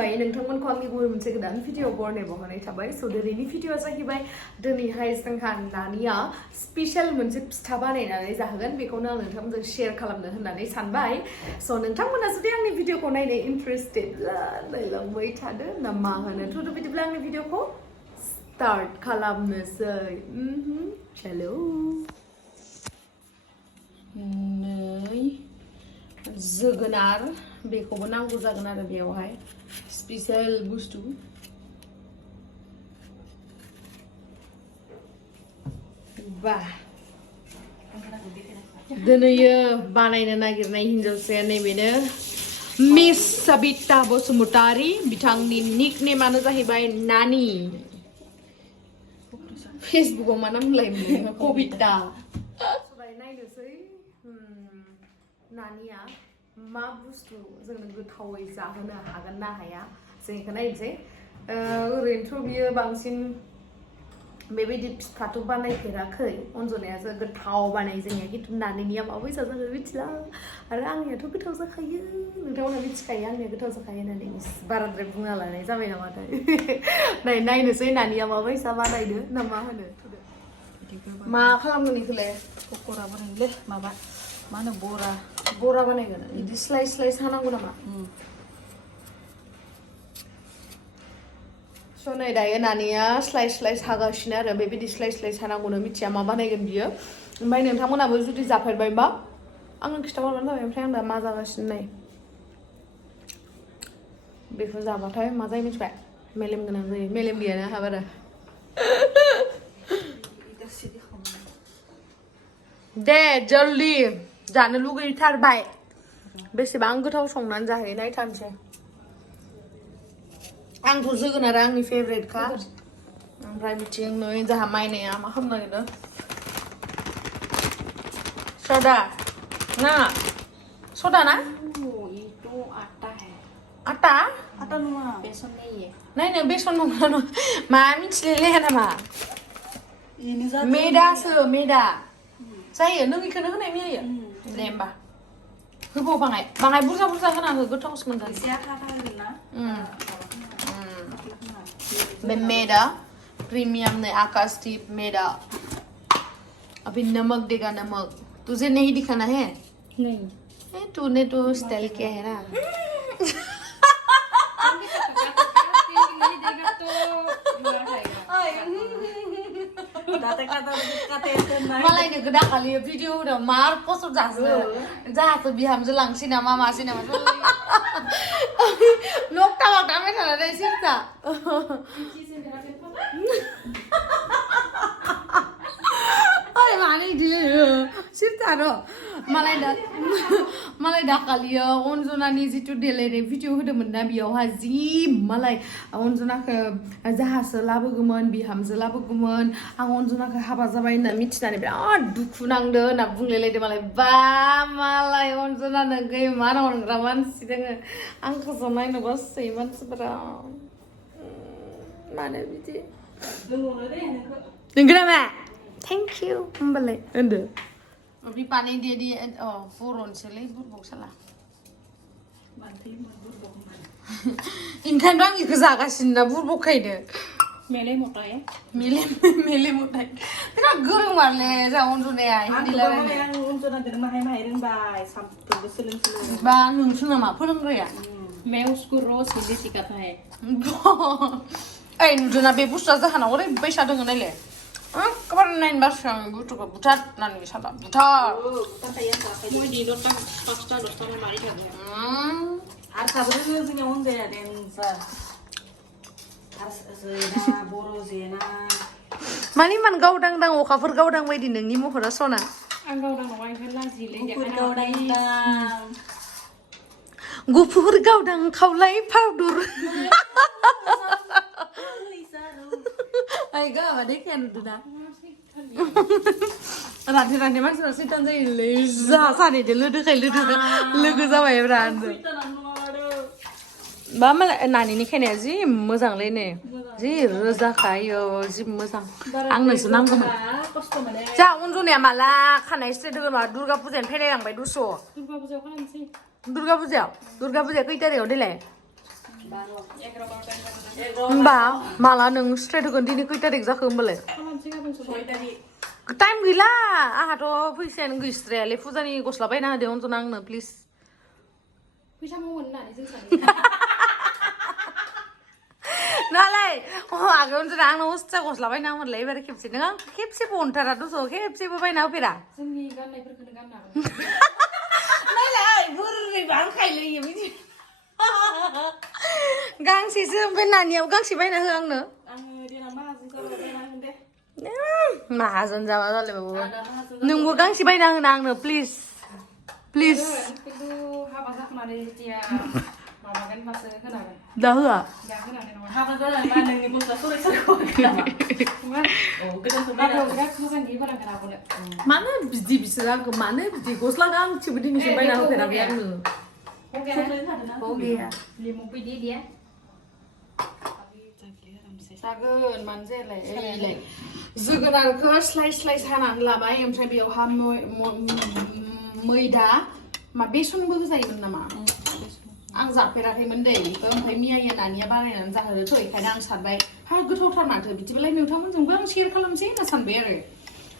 खुलुमबाय नोंथांमोनखौ आंनि गुबुन मोनसे गोदान भिडिअ बरनायाव होनाय थाबाय स' दिनैनि भिडिअआ जाहैबाय दिनैहाय जोंहा नानिया स्पेशल मोनसे फिथा बानायनानै जाहोगोन बेखौनो आं नोंथांमोनजों शेयार खालामनो होननानै सानबाय स' नोंथांमोना जुदि आंनि भिडिअखौ नायनो इन्टारेस्टेडब्ला नायलांबाय थादो ना मा होनो थ' बिदिब्ला आंनि भिडिअखौ स्टार्ट खालामनोसै हेलौ नै जोगोनार बेखौबो नांगौ जागोन आरो बेयावहाय स्पेशल बुस्थु बा दिनैयो बानायनो नागिरनाय हिनजावसाया नैबेनो मिस सबिता बसुमतारी बिथांनि निक नेमानो जाहैबाय नानी फेसबुकआव मा नाम होनलायोमोन कबिता नायनोसै नानिया मा बुस्थु जोंनो गोथावै जाहोनो हागोन ना हाया जों बेखौ नायनोसै ओरैनोथ' बियो बांसिन बेबायदि फिथाथ' बानायफेराखै अनजनायासो गोथाव बानायो जोंनिया खिन्थु नानिनिया माबायदि जागोन मिथिला आरो आंनियाथ' गोथाव जाखायो नोंथांमोना मिथिखायो आंनिया गोथाव जाखायो होननानै बाराद्राय बुंना लानाय जाबाय नामाथाय नायनोसै नानिया माबायदि बानायनो ना मा होनो मा खालामगोन बेखौलाय पक'रा बानायनोलै माबा मा होनो बरा बानायगोन बिदि स्लाइस स्लाइस हानांगौ नामा स' नै दायो नानिया स्लाइस स्लाइस हागासिनो आरो बेबायदि स्लाइस स्लाइस हानांगौनो मिथिया मा बानायगोन बियो ओमफ्राय नोंथांमोनाबो जुदि जाफेरबायबा आंनो खिन्थाहरबानो जाबाय ओमफ्राय आं दा मा जागासिनो नै बेखौ जाबाथाय मा जायो मिथिबाय मेलेम गोनां जायो मेलेम गैयाना आंहा बारा दे जल्दी जानो लुगैथारबाय बेसेबां गोथाव संनानै जाहैयो नायथारनोसै आंथ' जोगोनारा आंनि फेभरेटखा ओमफ्राय बिथिं नै जाहा मायनाया मा खालामनो नागिरदों सदा ना सदा ना आटा आटा नङा बेसन नहीं नायनो बेसन नङा मा मिथिलायलाया नामा मेदासो मेदा जायो नों बेखौनो होनाय मिलायो दे होमबा होबाव बाङाय बुरजा बुरजा होना हो गोथावसो मोनगोन बे मेदा प्रीमियम ने आकाश टीप मेदा अभी नमक देगा नमक तुझे नहीं दिखाना है नहीं तूने तो स्टाइल किया है ना मालायनो गोदा खालि भिडिअ होदों मार कसर जाहासो बिहामजो लांसै नामा मासै नामा नकटा बागटा मेथानानै सिरता ओइ माने इदि सिरता र' मालाय दाखालियो अनजनानि जितु देलायनाय भिडिअ होदोंमोन ना बेयावहा जि मालाय अनजनाखौ जाहासो लाबोगौमोन बिहामजो लाबोगौमन आं अनजनाखौ हाबा जाबाय होनना मिथिनानै बिराद दुखु नांदो होनना बुंलायलायदों मालाय बा मालाय अनजनानो मान हरग्रा मानसि दोङो आंखौसो नायनो बासै मानसिफोरा मानो बिदि नंगौ नामा थेंक इउ होमबालाय होनदो अभी पानी दे दिए बर'नोसैलै बुरबक साला ओंखायनोथ' आं बेखौ जागासिनो ना बुरबकखायनो मेले मताय बिराद गोरों मारले जा अनजनाया हिन्दी रायलायनो आं अनजनाजों माहाय रोंबाय सामफ्रोमबो सोलों बा नोंसो नामा फोरोंग्राया मैं उसको रोज हिंदी सिखाता है ओइ नुदोंना बे बुस्थुआ जाहानाव ओरैबायसा दोङो नायलाय कबार नाइन बारसो आं बुस्थुखौ बुथार नानि साला बुथार मैं दिनों पाँचटा दसटा मारि थाङो आरो साब्रै जोंनियाव होनजाया दे नोंसा बर' जेना मानि मान गावदांदां अखाफोर गावदां बायदि नोंनि महरा सना आं गावदां नङा ओंखायनो लाजियोलै गुफुर गावदां खावलाय पाउडर आइ गाबा देखिया नुदोंना रानथे मानसिफ्रा सैतान जायोलै जा सानैदो लोगो जाबाय बा मालाय नानिनि खायनाया जि मोजांलै नै जि रोजाखायो जि मोजां आंनोसो नांगौमोन जा अनजनाया माला खानाय स्ट्रेट होगोन मा दुर्गा फुजायानो फैलायलांबाय दुस' दुर्गा फुजाया खै तारिखआव देलाय होमबा माला नों स्ट्रेट होगोन दिनै खै तारिख जाखो होमबालाय टाइम गैला आंहाथ' फैसायानो गैस्रायालै फुजानि गस्ला बायना होदो अनजना आंनो प्लिज फैसा मावगोन होननानै जों सानो नालाय आगोल अनजना आंनो हस्ता गस्ला बायना होमोनलाय एबार खेबसे नों आं खेबसेबो अनथारा दस' खेबसेबो बायना होफेरा जोंनि गाननायफोरखौनो गाननो हागोन नालाय बोरैबा आंखायलै बिदि गांसेसो ओमफ्राय नानियाव गांसे बायना हो आंनो आङो देनां माहाजोन जाबाय बायना होगोन दे माहाजोन जाबा जालायबाबो नोंबो गांसे बायना होना आंनो प्लिज प्लिज खिन्थु हाबा जाखांनानै जेथिया माबागोन होनबासो होनागोन दा होआ दा होनानै नङा हाबा जानानै मा नोंनि गस्ला सरायसाखौ गोदानखौ बिराद मोजां गियो फोनांगोन आब'नो मानो बिदि बिसोर आंखौ मानो बिदि गस्ला गांसेबो दिनैसिम बायना होफेराखै आंनो हो गैया लिमु बिदि दिया जागोन मानो जायालाय जोगोनारखौ स्लाइस स्लाइस हानानै लाबाय ओमफ्राय बेयावहा मैदा मा बेसनबो होजायोमोन नामा आं जाफेराखैमोन दै बेखौ ओमफ्राय मियाया नानिया बानायनानै जाहोदोथ' बेखायनो आं सानबाय हा गोथावथार माथो बिदिबालाय नोंथांमोनजोंबो आं शेयार खालामसै होनना सानबाय आरो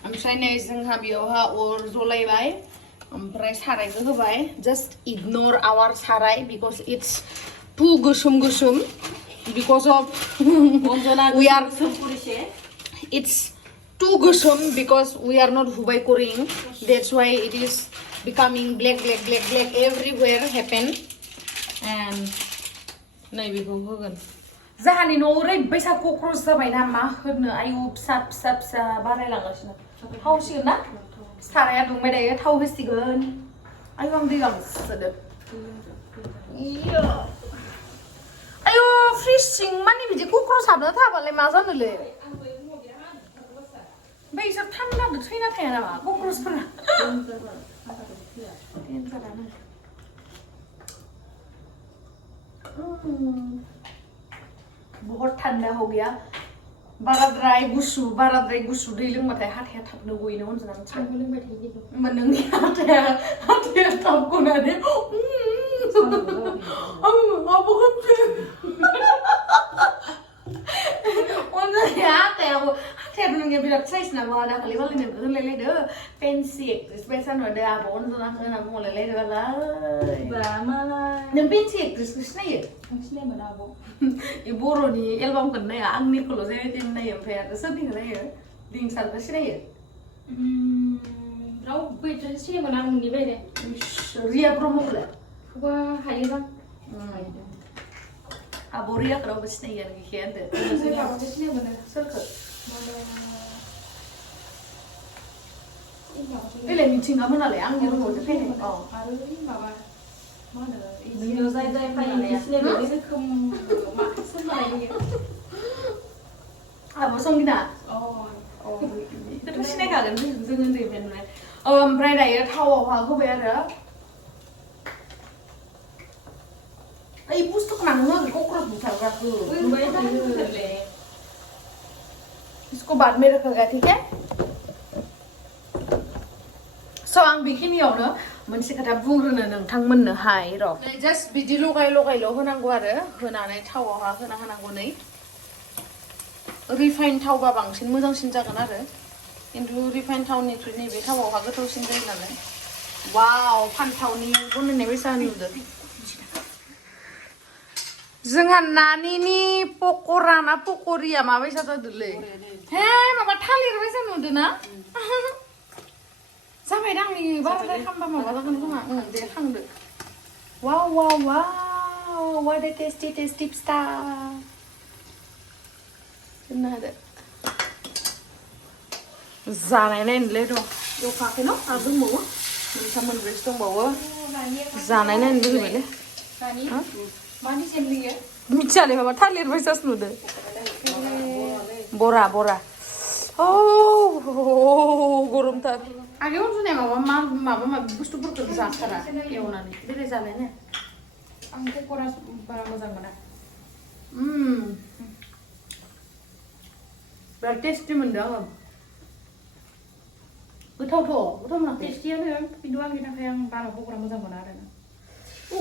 ओमफ्राय नै जोंहा बेयावहा अर जलायबाय ओमफ्राय सारायखौ होबाय जास्ट इगनर आवार साराय बिकज इट्स टु गोसोम गोसोम because of we are it's too gosom because we are not hubai koring that's why it is becoming black everywhere happen and नै बेखौ होगोन जाहानि न'आव ओरैबायसा कक्रोच जाबायना मा होनो आयु फिसा बारायलांगासिनो थावसिगोन ना साराया दुंबाय दायो थाव होसिगोन आयु आं दै गांसोदो आयु फ्रिसिं माने बिदि कक्रोच हाबना थाबालाय मा जानोलै ओमफ्राय इसोर थान्दादो थैना थाया नामा कक्रोचफोरा बहुत ठंडा हो गया बाराद्राय गुसु दै लोंबाथाय हाथाया थाबनो गयोना अनजना आंबो लोंबाय थायो होमबा नोंनि हाथाया थाब गनानै हाथायाबो नोंनिया बिराद साइज नामा दाखालि मालाय नोंखौ होनलायलायदो पेन्सि एक्ट्रेस बायसा नुदो आब' अनजनाखौ होनना बुंलायलायदो बालाय नों पेन्सि एक्ट्रेसखौ सिनायो आं सिनायमोन आब' बर'नि एलबामखौनो नाया आंनिखौल' जेनेतेन नायो ओमफ्राय आरो सोरनिखौ नायो दिंसारखौ सिनायो रावबो एक्ट्रेस सिनायमोन आं नोंनि बायदि रिया ब्रह्मखौलाय खौबा हायोदां आब' रियाखौ रावबो सिनायो आरो गैखाया होनदो सिनायमोनो सोरखौ बेलाय मिथिंगामोन नालाय आंनि रुमावसो फैनाय आरो माबा मा होनो नोंनियाव जाय फैनाया सिनायबाय रोखोम मा सोरबाय आब' संगिना बेखौथ' सिनायखागोन जों उन्दैनिफ्राय नुनाय ओमफ्राय दायो थावआवहा होबाय आरो ओइ बुस्थुखौ मानो होआखै कक्रोच बुथारग्राखौ इसको बाद में रखेगा ठीक है स' आं बेखिनियावनो मोनसे खोथा बुंग्रोनो नोंथांमोननोहाय र' जास्ट बिदि लगायल' होनांगौ आरो होनानै थावआवहा होना होनांगौ नै रिफाइन थावबा बांसिन मोजांसिन जागोन आरो खिन्थु रिफाइन थावनिख्रुइ नैबे थावआवहा गोथावसिन जायो नालाय वाव फान्थावनि बनायनाय बायसा नुदों जोंहा नानिनि पक'रा ना पक'रिया माबायसा जादोंलै हे माबा थालिर बायसा नुदों ना जाबाय दां नै बाराद्राय खामबा माबा जागोन खोमा दे खांदो वाव what a tasty stuff दोननो होदो जानाय नायनोलै र' एवखाखै न' आरो दंबावो मोनथाम मोनब्रैसो दंबावो जानाय नायनो लुगैबायलै मा डिजाइन होयो मिथियालै माबा थालिर बायसासो नुदों बरा गरमथार आगे अनजनाया माबा बुस्थुफोरखौ जाथारा एवनानै बेलाय जानाय ने आं पक'रा बारा मोजां मोना बिराद टेस्टि मोनदों आङो गोथाव मोनाखै टेस्टियानो खिन्थु आंनि थाखाय आं बारा पक'रा मोजां मोना आरो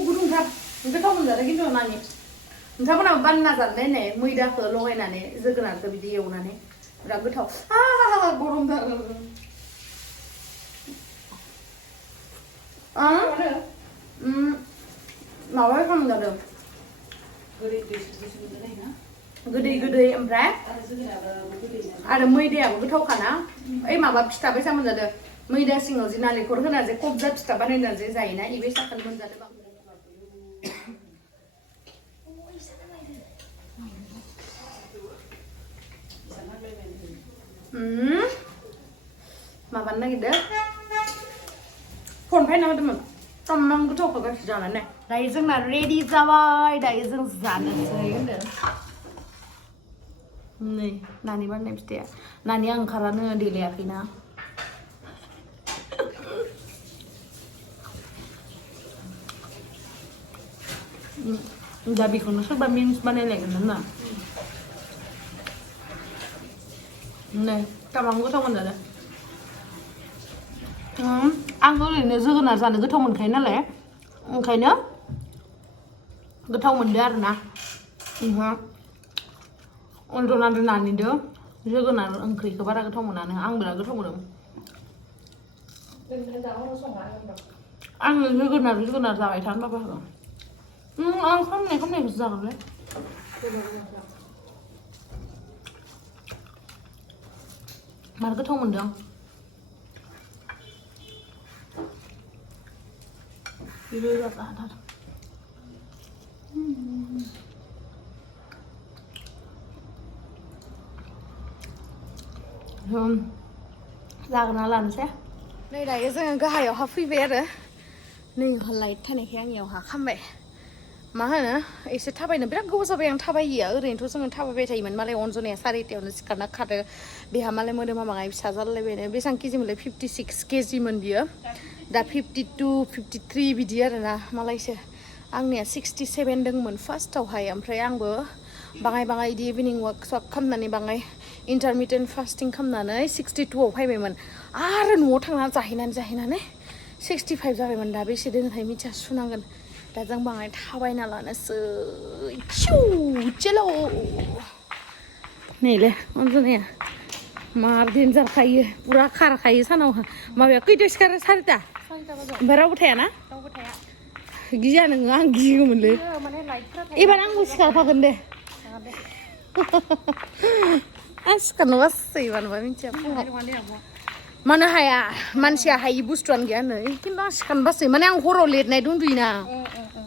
गुदुंथार गोथाव मोनजादों खिन्थु नानि नोंथांमोनाबो बानायना जानाय नाय मैदाखौ लगायनानै जोगोनारखौ बिदि एवनानै बिराद गोथाव गरमथार माबा खालामनो जादों गोदै ओमफ्राय आरो मैदायाबो गोथावखाना ओइ माबा फिथा बायसा मोनजादों मैदा सिङाव जि नालेंखर होना जे खबजा फिथा बानायना जे जायोना इबे साखोन मोनजादों माबानो नागिरदों फन फायना होदोंमोन तमाम गोथावखौ गासै जानानै दायो जोंना रेडि जाबाय दायो जों जानोसै होनदों नै नानि बानायनाय फिथाइया नानिया ओंखारानो देलायाखैना दा बेखौनो सोरबा मिन्स बानायलायगोन ना नै तमाम गोथाव मोनजादों आं ओरैनो जोगोनार जानो गोथाव मोनखायो नालाय ओंखायनो गोथाव मोनदों आरोना अन्जना नानिदो जोगोनार ओंख्रिखौ बारा गोथाव मोनानो आं बिराद गोथाव मोनो आङो जोगोनार जाबाय थानो बाबा हागोन आं खामनायखौसो जागोनलै मार गोथाव मोनदों बेबो जाथार जागोना लानोसै नै दायो जोङो गाहायावहा फैबाय आरो नै लाइट थानायखाय आंनियावहा खामबाय मा होनो एसे थाबायनो बिराद गोबाव जाबाय आं थाबायिया ओरैनोथ' जोङो थाबायबाय थायोमोन मालाय अन्जनाया 4:30आवनो सिखारना खारो बेहा मालाय मोदोमा बाङाय फिसा जालायबायनो बेसेबां केजिमोनलाय 56 केजिमोन बियो दा 52 53 बिदि आरोना मालायसो आंनिया 67 दंमोन फार्स्टआवहाय ओमफ्राय आंबो बाङाय बिदि इभिनिं वाक खालामनानै बाङाय इन्टारमिटेन्ट फास्टिं खालामनानै 62आव फैबायमोन आरो न'आव थांनानै जाहैनानै 65 जाबायमोन दा बेसे दोनोथाय मिथिया सुनांगोन दा जों बाङाय थाबायना लानोसै चेल' नैलै अन्जनाया मार देन्जार खायो पुरा खारखायो सानावहा माबाया खैथायाव सिखारो 4ता ओमफ्राय रावबो थायाना गिया नोङो आं गियोमोनलै एबार आंबो सिखारफागोन दे आं सिखारनो बासै मानोबा मिथिया मानो हाया मानसिया हायि बुस्थुआनो गैया नै खिन्थु आं सिखारनो बासै माने आं हराव लेटनाय उन्दुयोना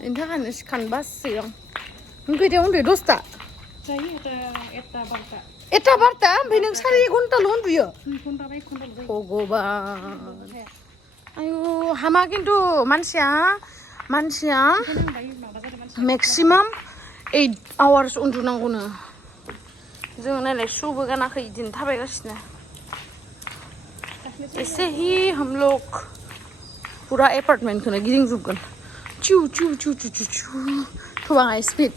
बेनि थाखायनो सिखारनो बासै आं नों खैथायाव उन्दुयो 10ता एता बारता ओमफ्राय नों 1 घन्टाल' उन्दुयो भगबान आयु हामा खिन्थु मानसिया मेक्सिमाम 8 आवार्स उन्दुनांगौनो जोङो नायलाय शुबो गानाखै बिदिनो थाबायगासिनो ऐसे ही हम लोग पूरा एपार्टमेंटखौनो गिदिंजोबगोन चू थोबाङाय स्पिड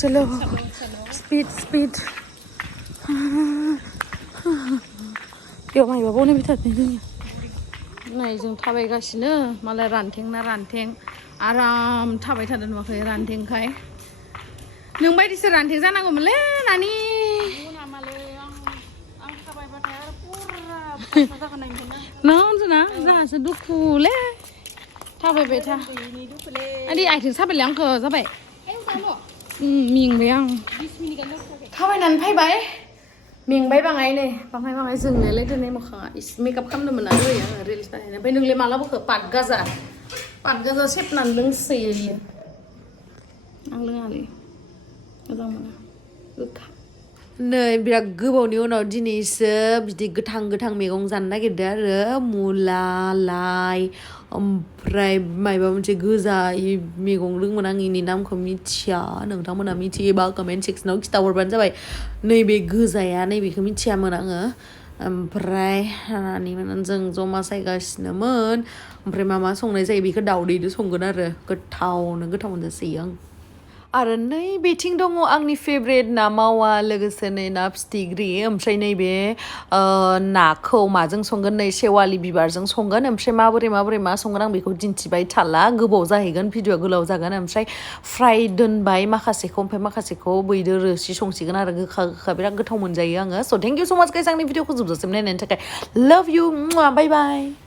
चलो स्पिड बेयाव मायबा बनायबाय थादों जोङो नै जों थाबायगासिनो मालाय रानथें आराम थाबाय थादों नुवाखै रानथेंखाय नों बायदिसो रानथें जानांगौमोनलै नानि नों अन्जना जोंहासो दुखुलै थाबायबाय था आदि आथिं साबायलै आंखौ जाबाय मेंबाय आं थाबायनानै फैबाय मेंबाय बाङाय नै बाङाय जोंनायलाय दिनै मोखाङा मेकआप खालामनो मोना होयो आङो रिल्स बानायनो ओमफ्राय नोंलाय माला बोखो पाट गाजा सेबनानै लोंसोयो बियो आं लोङालै मोजां मोना गोखा नै बिराद गोबावनि उनाव दिनैसो बिदि गोथां मैगं जानो नागिरदों आरो मुला लाइ ओमफ्राय मायबा मोनसे गोजा मैगं दंमोन आं इनि नामखौ मिथिया नोंथांमोना मिथियोबा कमेन्ट सेक्सनाव खिथाहरबानो जाबाय नैबे गोजाया नैबेखौ मिथियामोन आङो ओमफ्राय नानिमोन जों जमा सायगासिनोमोन ओमफ्राय मा संनाय जायो बेखौ दावदैजों संगोन आरो गोथाव मोनजासोयो आरो नै बेथिं दङ आंनि फेभरेट ना मावा लोगोसे नै ना फिथिख्रि ओमफ्राय नैबे नाखौ माजों संगोन नै सेवालि बिबारजों संगोन ओमफ्राय माबोरै मा संगोन आं बेखौ दिन्थिबाय थाला गोबाव जाहैगोन भिडिअआ गोलाव जागोन ओमफ्राय फ्राय दोनबाय माखासेखौ ओमफ्राय माखासेखौ बैदो रोसि संसिगोन आरो गोखा बिराद गोथाव मोनजायो आङो स' थेंक इउ स' माच गाइस आंनि भिडिअखौ जोबजासिम नायनायनि थाखाय लाभ इउ बाय बाय